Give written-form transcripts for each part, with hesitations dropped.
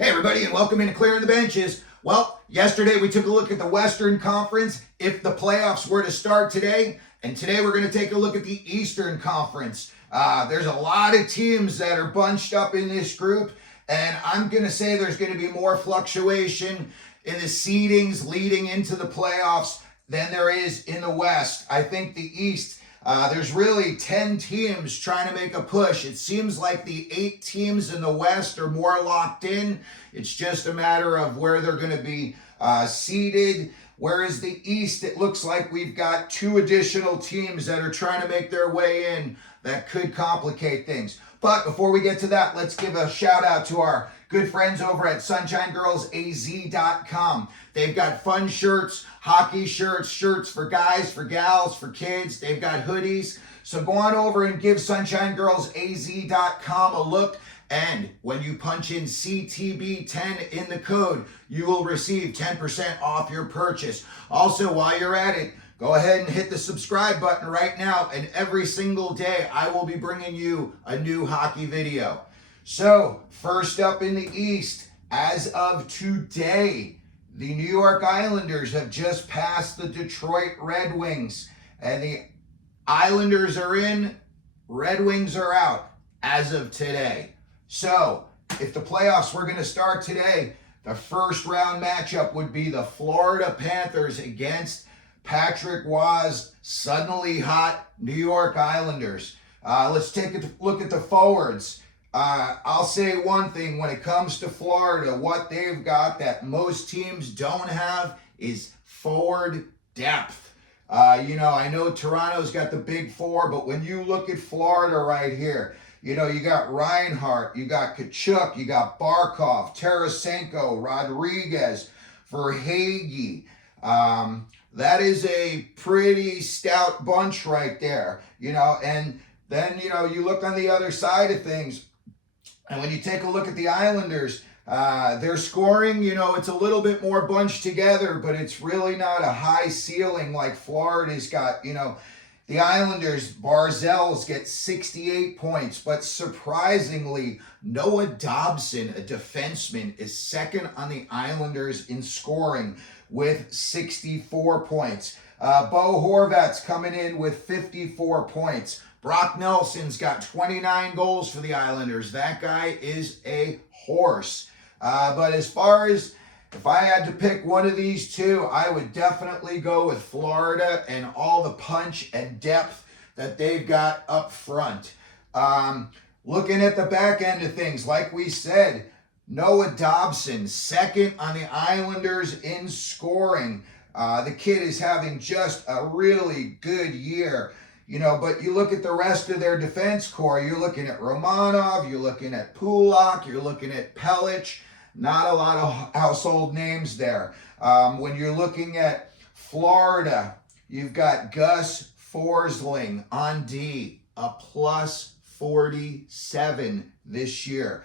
Hey everybody, and welcome into Clearing the Benches. Well, yesterday we took a look at the Western Conference if the playoffs were to start today, and today we're going to take a look at the Eastern Conference. There's a lot of teams that are bunched up in this group, and I'm going to say there's going to be more fluctuation in the seedings leading into the playoffs than there is in the West. I think the East, there's really 10 teams trying to make a push. It seems like the 8 teams in the West are more locked in. It's just a matter of where they're going to be seeded. Whereas the East, it looks like we've got 2 additional teams that are trying to make their way in that could complicate things. But before we get to that, let's give a shout out to our good friends over at SunshineGirlsAZ.com. They've got fun shirts, hockey shirts, shirts for guys, for gals, for kids. They've got hoodies. So go on over and give SunshineGirlsAZ.com a look. And when you punch in CTB10 in the code, you will receive 10% off your purchase. Also, while you're at it, go ahead and hit the subscribe button right now, and every single day I will be bringing you a new hockey video. So, first up in the East, as of today, the New York Islanders have just passed the Detroit Red Wings, and the Islanders are in, Red Wings are out as of today. So, if the playoffs were going to start today, the first round matchup would be the Florida Panthers against Patrick Waugh's suddenly hot New York Islanders. Let's take a look at the forwards. I'll say one thing when it comes to Florida, what they've got that most teams don't have is forward depth. I know Toronto's got the big 4, but when you look at Florida right here, you got Reinhart, you got Kachuk, you got Barkov, Tarasenko, Rodriguez, Verhaeghe. That is a pretty stout bunch right there, and then, you look on the other side of things, and when you take a look at the Islanders, their scoring, it's a little bit more bunched together, but it's really not a high ceiling like Florida's got. The Islanders, Barzell's get 68 points, but surprisingly, Noah Dobson, a defenseman, is second on the Islanders in scoring with 64 points. Bo Horvat's coming in with 54 points. Brock Nelson's got 29 goals for the Islanders. That guy is a horse. But as far as if I had to pick one of these two, I would definitely go with Florida and all the punch and depth that they've got up front. Looking at the back end of things, like we said, Noah Dobson, second on the Islanders in scoring. The kid is having just a really good year. But you look at the rest of their defense core, you're looking at Romanov, you're looking at Pulak, you're looking at Pelech. Not a lot of household names there. When you're looking at Florida, you've got Gus Forsling on D, a plus 47 this year.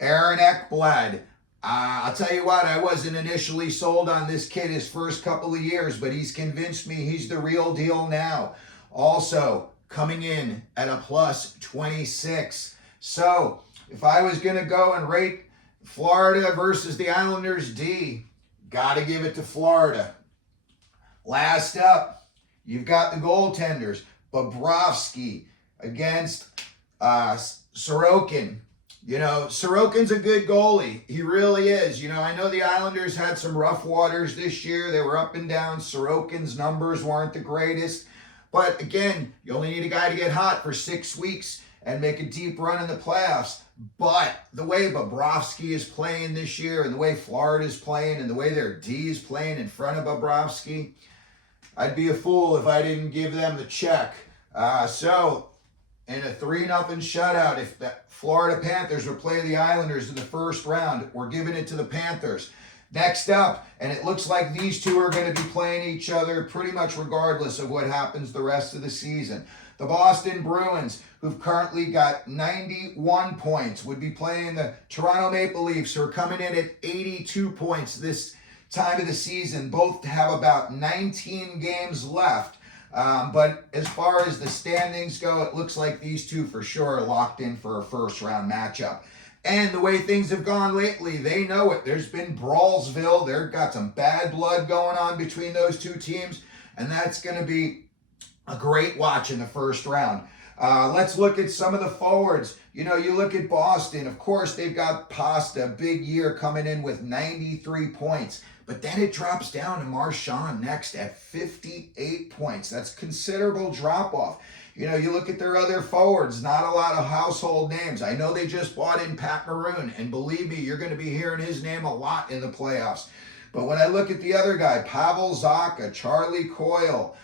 Aaron Ekblad, I'll tell you what, I wasn't initially sold on this kid his first couple of years, but he's convinced me he's the real deal now. Also, coming in at a plus 26. So, if I was going to go and rate Florida versus the Islanders D, gotta give it to Florida. Last up, you've got the goaltenders. Bobrovsky against Sorokin. Sorokin's a good goalie. He really is. I know the Islanders had some rough waters this year. They were up and down. Sorokin's numbers weren't the greatest. But again, you only need a guy to get hot for 6 weeks and make a deep run in the playoffs. But the way Bobrovsky is playing this year, and the way Florida's playing, and the way their D is playing in front of Bobrovsky, I'd be a fool if I didn't give them the check. So, in a 3-0 shutout, if the Florida Panthers were playing the Islanders in the first round, we're giving it to the Panthers. Next up, and it looks like these two are going to be playing each other pretty much regardless of what happens the rest of the season. The Boston Bruins, who've currently got 91 points, would be playing the Toronto Maple Leafs, who are coming in at 82 points this time of the season. Both have about 19 games left. But as far as the standings go, it looks like these two for sure are locked in for a first-round matchup. And the way things have gone lately, they know it. There's been Brawlsville. They've got some bad blood going on between those two teams. And that's going to be a great watch in the first round. Let's look at some of the forwards. You know, you look at Boston. Of course, they've got Pasta, big year, coming in with 93 points. But then it drops down to Marchand next at 58 points. That's considerable drop-off. You know, you look at their other forwards, not a lot of household names. I know they just bought in Pat Maroon, and believe me, you're going to be hearing his name a lot in the playoffs. But when I look at the other guy, Pavel Zacha, Charlie Coyle,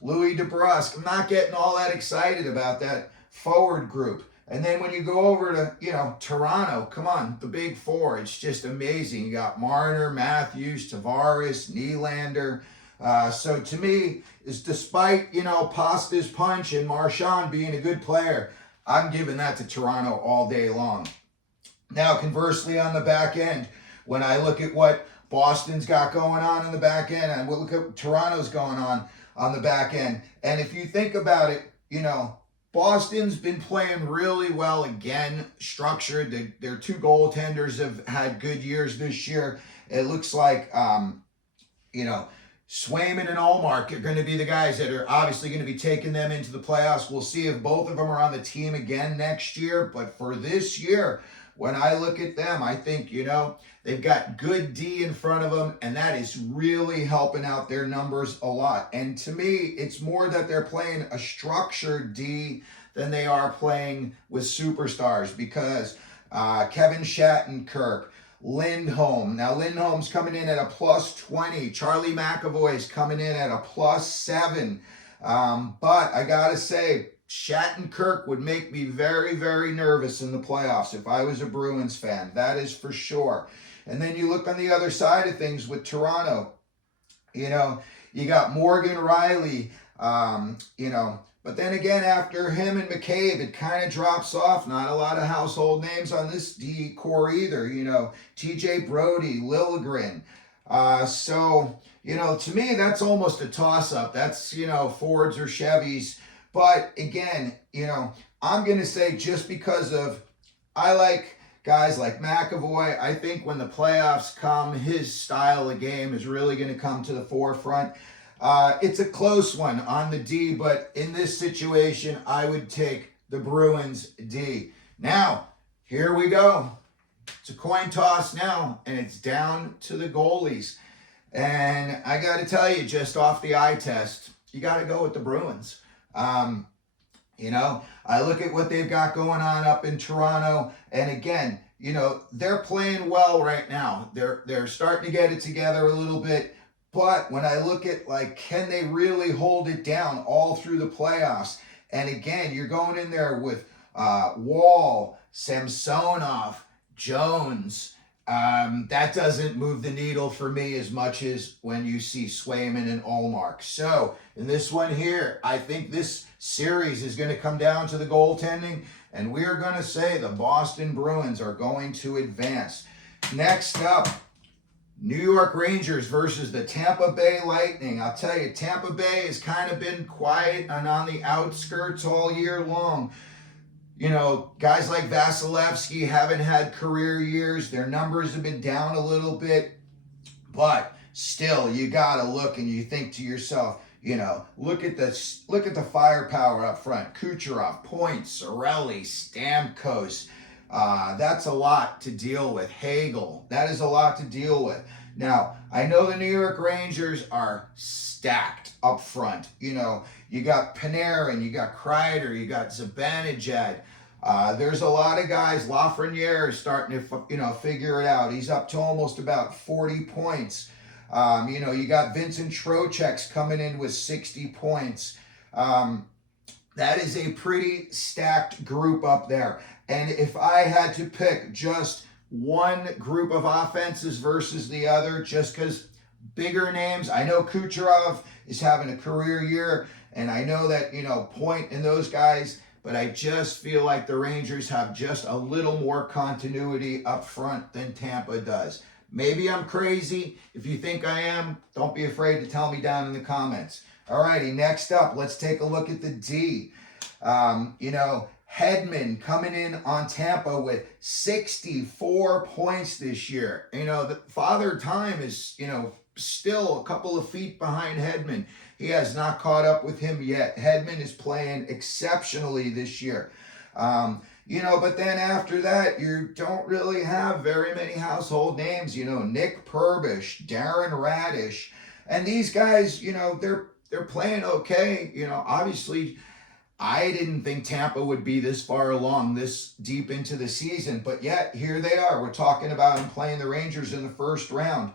Louis DeBrusque, I'm not getting all that excited about that forward group. And then when you go over to, you know, Toronto, come on, the big four, it's just amazing. You got Marner, Matthews, Tavares, Nylander. So to me, is despite, you know, Pasta's punch and Marchand being a good player, I'm giving that to Toronto all day long. Now, conversely, on the back end, when I look at what Boston's got going on in the back end, and we'll look at what Toronto's going on the back end. And if you think about it, you know, Boston's been playing really well again, structured. Their two goaltenders have had good years this year. It looks like, you know, Swayman and Ullmark are going to be the guys that are obviously going to be taking them into the playoffs. We'll see if both of them are on the team again next year. But for this year, when I look at them, I think, you know, they've got good D in front of them, and that is really helping out their numbers a lot. And to me, it's more that they're playing a structured D than they are playing with superstars, because Kevin Shattenkirk, Lindholm. Now, Lindholm's coming in at a +20. Charlie McAvoy's coming in at a +7. But I got to say, Shattenkirk would make me very, very nervous in the playoffs if I was a Bruins fan. That is for sure. And then you look on the other side of things with Toronto. You know, you got Morgan Riley, you know, but then again, after him and McCabe, it kind of drops off. Not a lot of household names on this D core either. You know, TJ Brody, Liljegren. So, you know, to me, that's almost a toss-up. That's, you know, Fords or Chevys. But again, you know, I'm going to say just because of, I like guys like McAvoy. I think when the playoffs come, his style of game is really going to come to the forefront. It's a close one on the D, but in this situation, I would take the Bruins D. Now, here we go. It's a coin toss now, and it's down to the goalies. And I got to tell you, just off the eye test, you got to go with the Bruins. You know, I look at what they've got going on up in Toronto, and again, you know, they're playing well right now. They're starting to get it together a little bit. But when I look at, like, can they really hold it down all through the playoffs? And again, you're going in there with Wall, Samsonov, Jones. That doesn't move the needle for me as much as when you see Swayman and Ullmark. So in this one here, I think this series is going to come down to the goaltending, and we're going to say the Boston Bruins are going to advance. Next up, New York Rangers versus the Tampa Bay Lightning. I'll tell you, Tampa Bay has kind of been quiet and on the outskirts all year long. You know, guys like Vasilevsky haven't had career years. Their numbers have been down a little bit. But still, you got to look and you think to yourself, you know, look at the firepower up front. Kucherov, Points, Cirelli, Stamkos. That's a lot to deal with. Hagel, that is a lot to deal with. Now, I know the New York Rangers are stacked up front. You know, you got Panarin, you got Kreider, you got Zibanejad. There's a lot of guys. Lafreniere is starting to, you know, figure it out. He's up to almost about 40 points. You know, you got Vincent Trocheck's coming in with 60 points. That is a pretty stacked group up there. And if I had to pick just one group of offenses versus the other, just because bigger names, I know Kucherov is having a career year, and I know that, you know, Point and those guys, but I just feel like the Rangers have just a little more continuity up front than Tampa does. Maybe I'm crazy. If you think I am, don't be afraid to tell me down in the comments. All righty, next up, let's take a look at the D. You know, Hedman coming in on Tampa with 64 points this year. You know, the Father Time is, you know, still a couple of feet behind Hedman. He has not caught up with him yet. Hedman is playing exceptionally this year. You know, but then after that, you don't really have very many household names. You know, Nick Perbish, Darren Radish, and these guys, you know, they're playing okay. You know, obviously, I didn't think Tampa would be this far along, this deep into the season, but yet here they are. We're talking about them playing the Rangers in the first round.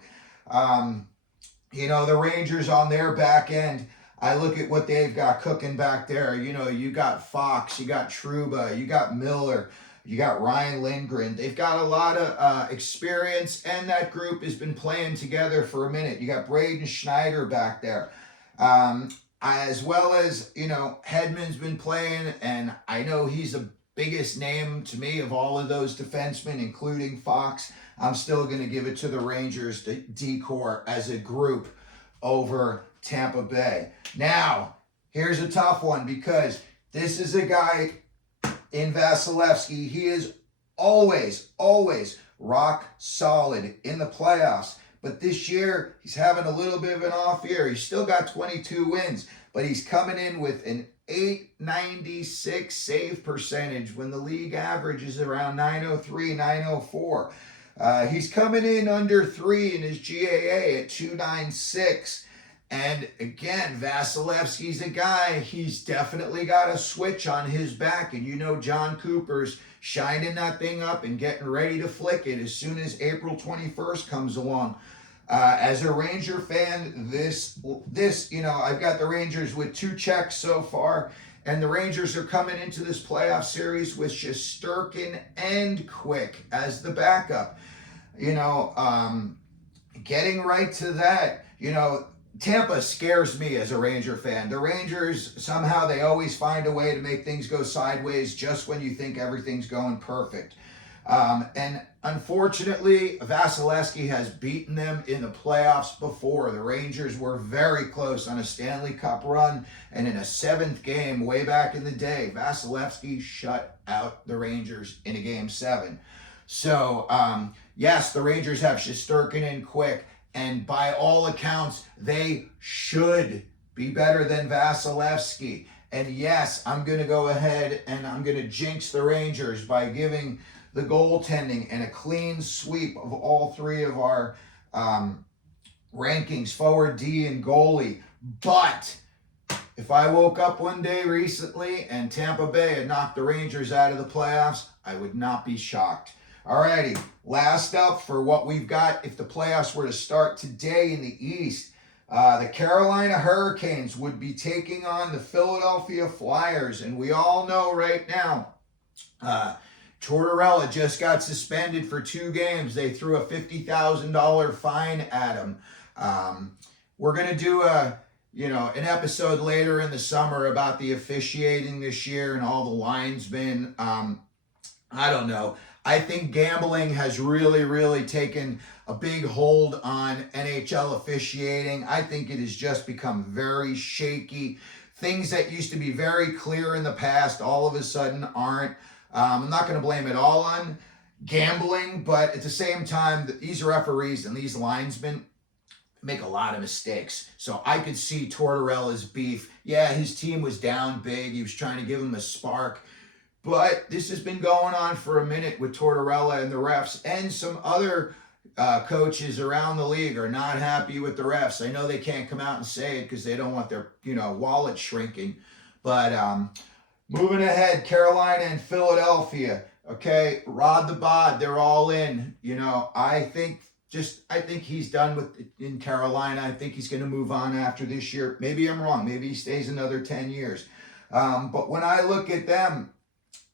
You know, the Rangers on their back end, I look at what they've got cooking back there. You know, you got Fox, you got Trouba, you got Miller, you got Ryan Lindgren. They've got a lot of experience, and that group has been playing together for a minute. You got Braden Schneider back there. As well as, you know, Hedman's been playing, and I know he's the biggest name to me of all of those defensemen, including Fox. I'm still going to give it to the Rangers, the D-Corps as a group over Tampa Bay. Now, here's a tough one because this is a guy in Vasilevsky. He is always rock solid in the playoffs. But this year, he's having a little bit of an off year. He's still got 22 wins, but he's coming in with an .896 save percentage when the league average is around .903, .904. He's coming in under 3 in his GAA at .296. And again, Vasilevsky's a guy, he's definitely got a switch on his back. And you know John Cooper's shining that thing up and getting ready to flick it as soon as April 21st comes along. As a Ranger fan, this, you know, I've got the Rangers with 2 checks so far, and the Rangers are coming into this playoff series with Shesterkin and Quick as the backup. You know, getting right to that, you know, Tampa scares me as a Ranger fan. The Rangers, somehow they always find a way to make things go sideways just when you think everything's going perfect. And unfortunately, Vasilevsky has beaten them in the playoffs before. The Rangers were very close on a Stanley Cup run, and in a 7th game way back in the day, Vasilevsky shut out the Rangers in a Game 7. So, yes, the Rangers have Shesterkin and Quick, and by all accounts, they should be better than Vasilevsky. And yes, I'm going to go ahead and I'm going to jinx the Rangers by giving the goaltending and a clean sweep of all 3 of our rankings, forward, D, and goalie. But if I woke up one day recently and Tampa Bay had knocked the Rangers out of the playoffs, I would not be shocked. Alrighty, last up for what we've got if the playoffs were to start today in the East. The Carolina Hurricanes would be taking on the Philadelphia Flyers, and we all know right now, Tortorella just got suspended for 2 games. They threw a $50,000 fine at him. We're going to do an episode later in the summer about the officiating this year and all the linesmen. I don't know. I think gambling has really taken a big hold on NHL officiating. I think it has just become very shaky. Things that used to be very clear in the past all of a sudden aren't. I'm not going to blame it all on gambling, but at the same time, these referees and these linesmen make a lot of mistakes. So I could see Tortorella's beef. Yeah, his team was down big. He was trying to give him a spark. But this has been going on for a minute with Tortorella and the refs, and some other coaches around the league are not happy with the refs. I know they can't come out and say it because they don't want their wallet shrinking. But moving ahead, Carolina and Philadelphia. Okay, Rod the Bod, they're all in. I think he's done in Carolina. I think he's going to move on after this year. Maybe I'm wrong. Maybe he stays another 10 years. But when I look at them,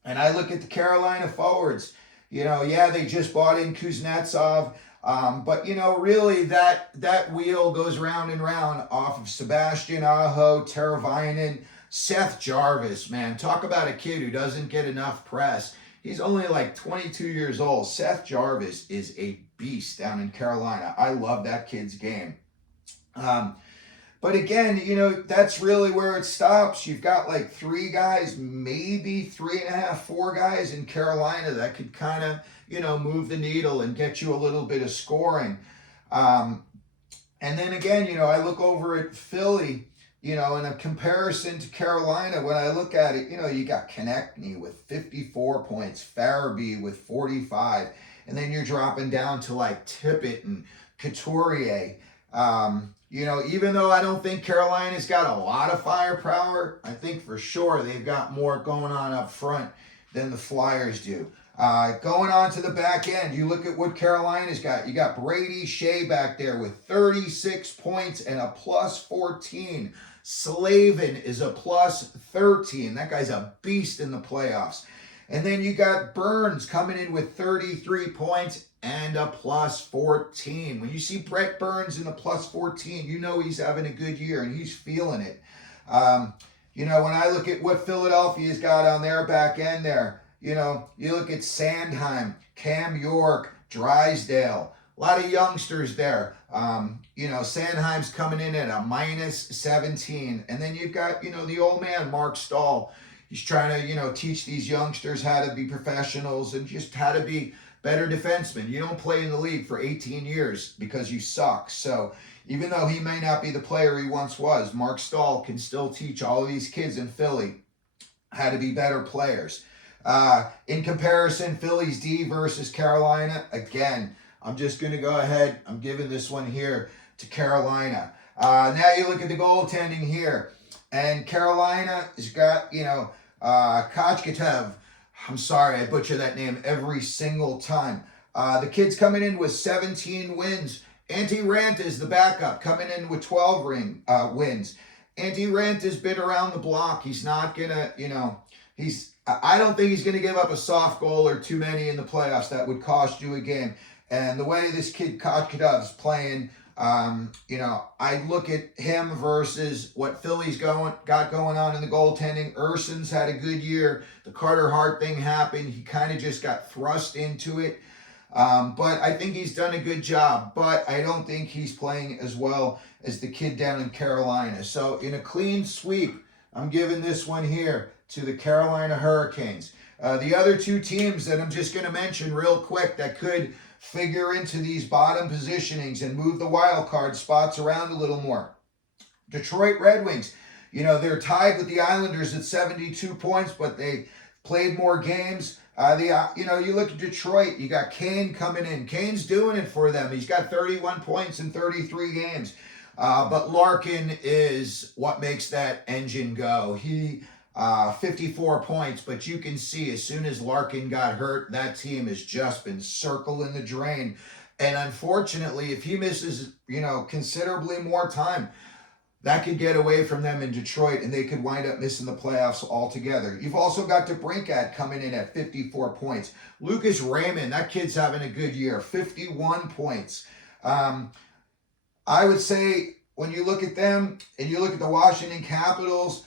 and I look at the Carolina forwards, they just bought in Kuznetsov. But really that wheel goes round and round off of Sebastian Aho, Teravainen, Seth Jarvis, man. Talk about a kid who doesn't get enough press. He's only like 22 years old. Seth Jarvis is a beast down in Carolina. I love that kid's game. But again, you know, that's really where it stops. You've got like 3 guys, maybe 3.5, 4 guys in Carolina that could kind of, you know, move the needle and get you a little bit of scoring. And then again, you know, I look over at Philly, you know, in a comparison to Carolina, when I look at it, you know, you got Konechny with 54 points, Farabee with 45, and then you're dropping down to like Tippett and Couturier. You know, even though I don't think Carolina's got a lot of firepower, I think for sure they've got more going on up front than the Flyers do. Going on to the back end, you look at what Carolina's got. You got Brady Shea back there with 36 points and a plus 14. Slavin is a plus 13. That guy's a beast in the playoffs. And then you got Burns coming in with 33 points and a plus 14. When you see Brett Burns in the plus 14, you know he's having a good year and he's feeling it. You know, when I look at what Philadelphia's got on their back end there, you know, you look at Sandheim, Cam York, Drysdale, a lot of youngsters there. You know, Sandheim's coming in at a minus 17. And then you've got, you know, the old man, Mark Stahl. He's trying to, you know, teach these youngsters how to be professionals and just how to be better defensemen. You don't play in the league for 18 years because you suck. So even though he may not be the player he once was, Mark Stahl can still teach all of these kids in Philly how to be better players. In comparison, Philly's D versus Carolina, again, I'm just going to go ahead. I'm giving this one here to Carolina. Now you look at the goaltending here. And Carolina has got, you know, Kochkatev. I'm sorry, I butcher that name every single time. The kid's coming in with 17 wins. Antti Raanta is the backup, coming in with 12 wins. Antti Raanta has been around the block. He's not going to, you know, I don't think he's going to give up a soft goal or too many in the playoffs that would cost you a game. And the way this kid Kochkatev is playing, you know, I look at him versus what Philly's got going on in the goaltending. Urson's had a good year. The Carter Hart thing happened. He kind of just got thrust into it. But I think he's done a good job. But I don't think he's playing as well as the kid down in Carolina. So in a clean sweep, I'm giving this one here to the Carolina Hurricanes. The other 2 teams that I'm just going to mention real quick that could figure into these bottom positionings and move the wild card spots around a little more. Detroit Red Wings, you know, they're tied with the Islanders at 72 points, but they played more games. You know, you look at Detroit, you got Kane coming in. Kane's doing it for them. He's got 31 points in 33 games. But Larkin is what makes that engine go. He 54 points, but you can see as soon as Larkin got hurt, that team has just been circling the drain. And unfortunately, if he misses, you know, considerably more time, that could get away from them in Detroit, and they could wind up missing the playoffs altogether. You've also got DeBrincat coming in at 54 points. Lucas Raymond, that kid's having a good year, 51 points. I would say when you look at them and you look at the Washington Capitals,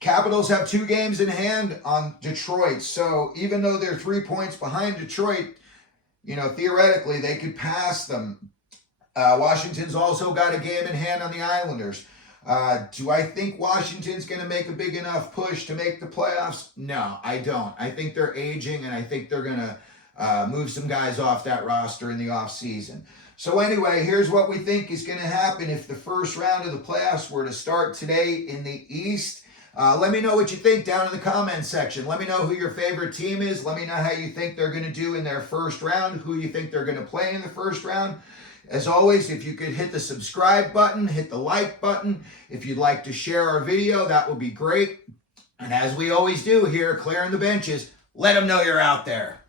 Capitals have 2 games in hand on Detroit. So even though they're 3 points behind Detroit, you know, theoretically they could pass them. Washington's also got a game in hand on the Islanders. Do I think Washington's going to make a big enough push to make the playoffs? No, I don't. I think they're aging, and I think they're going to move some guys off that roster in the offseason. So anyway, here's what we think is going to happen if the first round of the playoffs were to start today in the East. Let me know what you think down in the comments section. Let me know who your favorite team is. Let me know how you think they're going to do in their first round, who you think they're going to play in the first round. As always, if you could hit the subscribe button, hit the like button. If you'd like to share our video, that would be great. And as we always do here, clearing the benches, let them know you're out there.